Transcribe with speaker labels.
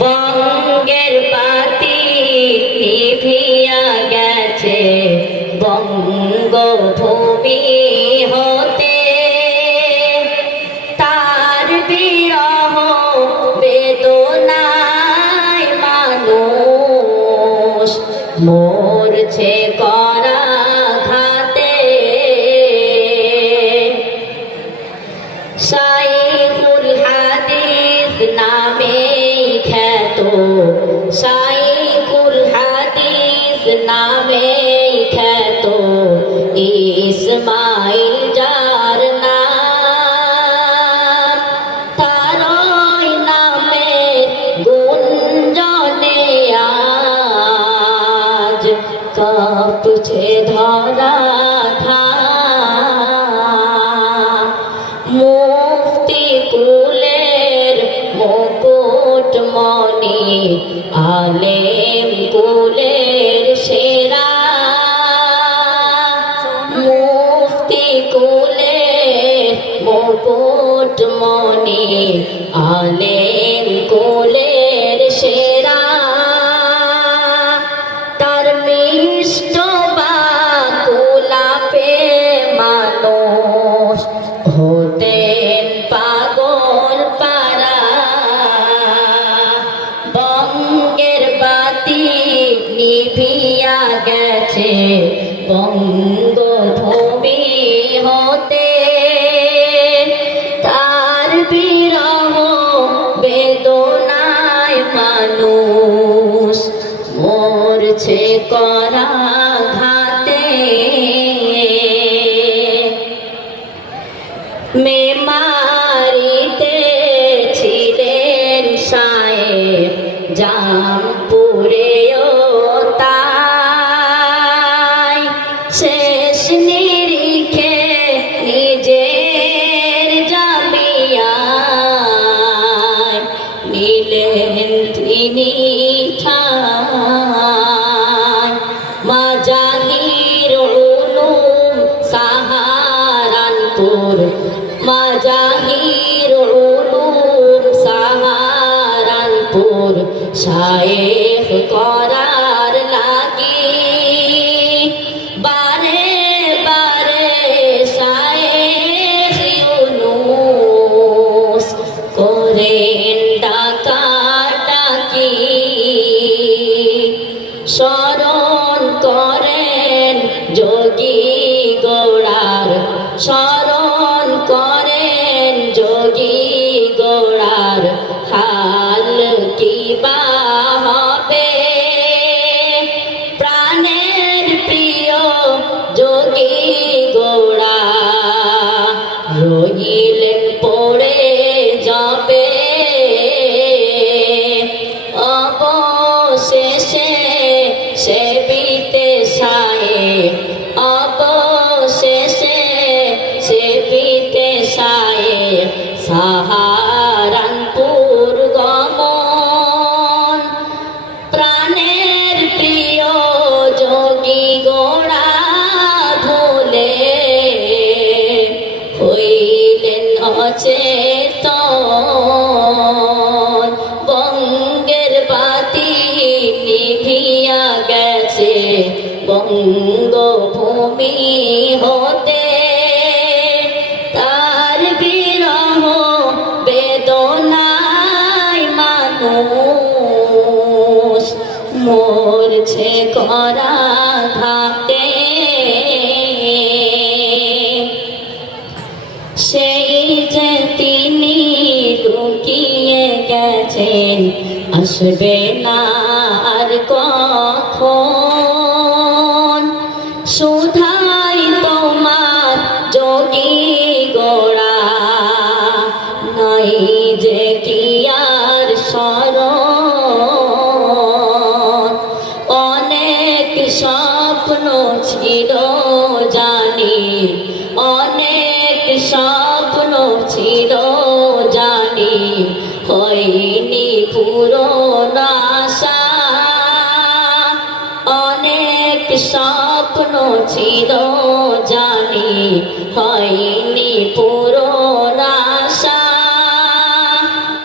Speaker 1: বঙ্গের পাতি নিভিয়া গেছে বঙ্গভূমি হতে। তার বিরহ বেদনায় মানুষ মরছে করা শাইখুল হাদিস নামে খ্যাত ইসমাইল যার নাম। তারই নামে গুঞ্জনে আজ কাঁপছে ধরা ধাম। মুক্তি আলেম কুলের সেরা। মুক্তি কুলের মুকুট মনি আলেম নিভিয়া গেছে, বঙ্গভূমি হতে। তার বিরহ বেদনায় মানুষ মরছে করা ঘাতে মেমারিতে ছিলেন সাহেব জামপুরেও সাহারানপুর শায়েখ করার লাগি। বারে বারে শায়েখ ইউনুস করেন ডাকাডাকি। স্মরণ করেন যোগী গোড়ার স্মরণ করেন যোগী গোড়ার। সাহারানপুর মরছে করা ঘাটে সেই যে তিনি লুকিয়ে গেছেন আসবে না আর কখন? সুধাই ছিল জানি অনেক স্বপ্ন ছিল জানি হয়নি পুরো আশা। অনেক স্বপ্ন ছিল জানি হয়নি